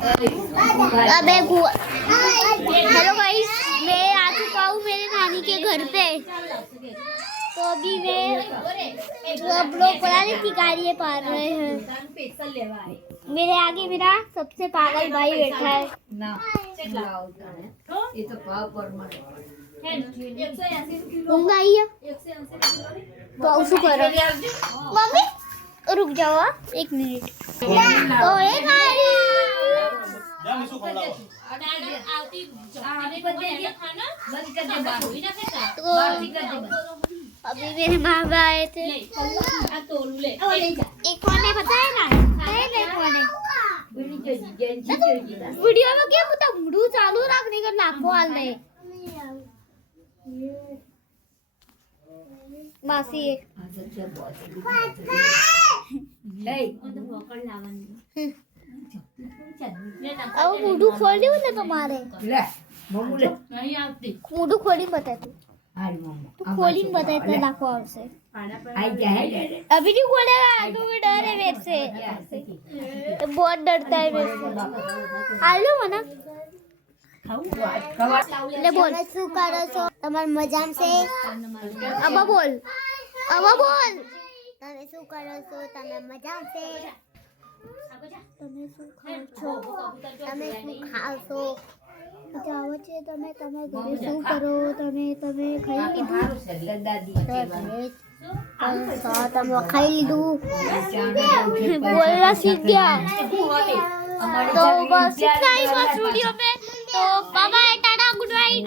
अबे hello guys, मैं आ चुका हूँ मेरे नानी के घर पे। तो अभी मैं सब लोग पता नहीं की गाड़ियाँ पार रहे हैं। मेरे आगे मेरा सबसे पागल भाई बैठा है। ऊँग आई है तो उसको करो। मम्मी रुक जाओ एक मिनट। तो एक गाड़ी अभी मेरे माँ बाप आए थे। एक कौन है पता है ना? कौन है वीडियो में क्या पता मुड़ू चालू रखने का नाको हाल नहीं मासी है। अब मुड़ू खोली उन्हें तुम्हारे मुड़ू खोली बता तू खोली बता इतना नाको हाल से अभी नहीं खोलेगा तू भी डर है मेरे से तो बहुत डरता है मेरे से। आलू मना ले बोल શું કરો છો તમાર મજામ છે અબા બોલ તમે શું કરો છો તમે મજામ છે તમે શું ખાઓ છો તમે શું ખાઓ છો જાવો છે તમે તમે ઘરે શું કરો તમે તમે ખાઈ લીધું તમે ખાઈ લીધું બોલना सीख गया। तो बस इतना ही बस वीडियो में। तो bye bye tata good night.